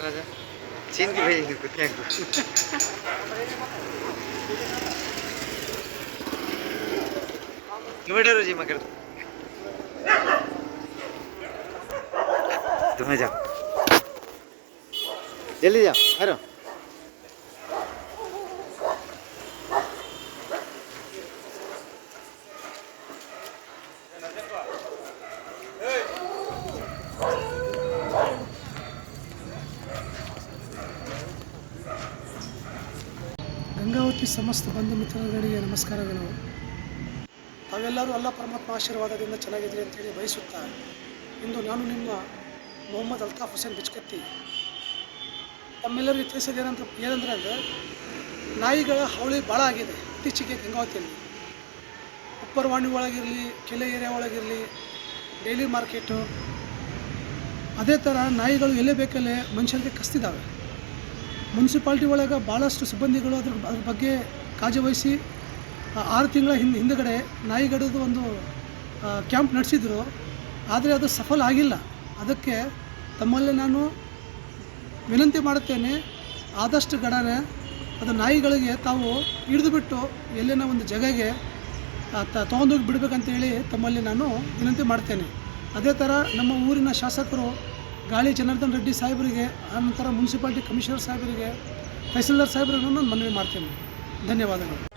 चीन की भेजेंगे थैंक यू तुम्हें डरो जी मगर तुम्हें जाओ। जल्दी जाओ। अरे ಗಂಗಾವತಿ ಸಮಸ್ತ ಬಂಧು ಮಿತ್ರರುಗಳಿಗೆ ನಮಸ್ಕಾರಗಳು. ತಾವೆಲ್ಲರೂ ಅಲ್ಲ ಪರಮಾತ್ಮ ಆಶೀರ್ವಾದದಿಂದ ಚೆನ್ನಾಗಿದ್ದೀರಿ ಅಂತೇಳಿ ಬಯಸುತ್ತಾ, ಇಂದು ನಾನು ನಿಮ್ಮ ಮೊಹಮ್ಮದ್ ಅಲ್ತಾಫ್ ಹುಸೇನ್ ಬಿಚ್ಕತ್ತಿ ತಮ್ಮೆಲ್ಲರಿಗೂ ತಿಳಿಸೋದೇನಂತ ಏನಂದ್ರೆ ಅಂದರೆ ನಾಯಿಗಳ ಹಾವಳಿ ಭಾಳ ಆಗಿದೆ ಇತ್ತೀಚೆಗೆ ಗಂಗಾವತಿಯಲ್ಲಿ. ಉಪ್ಪರವಾಣಿ ಒಳಗಿರಲಿ, ಕೆಲೆ ಏರಿಯಾ ಒಳಗಿರಲಿ, ಡೈಲಿ ಮಾರ್ಕೆಟು, ಅದೇ ಥರ ನಾಯಿಗಳು ಎಲ್ಲೇ ಬೇಕಲ್ಲೇ ಮನುಷ್ಯರಿಗೆ ಕಸ್ತಿದ್ದಾವೆ. ಮುನ್ಸಿಪಾಲ್ಟಿ ಒಳಗೆ ಭಾಳಷ್ಟು ಸಿಬ್ಬಂದಿಗಳು ಅದ್ರ ಅದ್ರ ಬಗ್ಗೆ ಕಾಳಜಿ ವಹಿಸಿ ಆರು ತಿಂಗಳ ಹಿಂದೆ, ಹಿಂದುಗಡೆ ನಾಯಿಗಡದು ಒಂದು ಕ್ಯಾಂಪ್ ನಡೆಸಿದರು. ಆದರೆ ಅದು ಸಫಲ ಆಗಿಲ್ಲ. ಅದಕ್ಕೆ ತಮ್ಮಲ್ಲಿ ನಾನು ವಿನಂತಿ ಮಾಡುತ್ತೇನೆ, ಆದಷ್ಟು ಗಡನೆ ಅದು ನಾಯಿಗಳಿಗೆ ತಾವು ಹಿಡಿದುಬಿಟ್ಟು ಎಲ್ಲಿನ ಒಂದು ಜಗಗೆ ತೊಗೊಂಡೋಗಿ ಬಿಡಬೇಕಂತೇಳಿ ತಮ್ಮಲ್ಲಿ ನಾನು ವಿನಂತಿ ಮಾಡ್ತೇನೆ ಅದೇ ಥರ ನಮ್ಮ ಊರಿನ ಶಾಸಕರು ಗಾಳಿ ಜನಾರ್ದನ್ ರೆಡ್ಡಿ ಸಾಹೇಬರಿಗೆ ಆನಂತರ ಮುನ್ಸಿಪಾಲ್ಟಿ ಕಮಿಷನರ್ ಸಾಹೇಬರಿಗೆ ತಹಸೀಲ್ದಾರ್ ಸಾಹೇಬರಿಗೆ ನಾನು ಮನವಿ ಮಾಡ್ತೇನೆ. ಧನ್ಯವಾದಗಳು.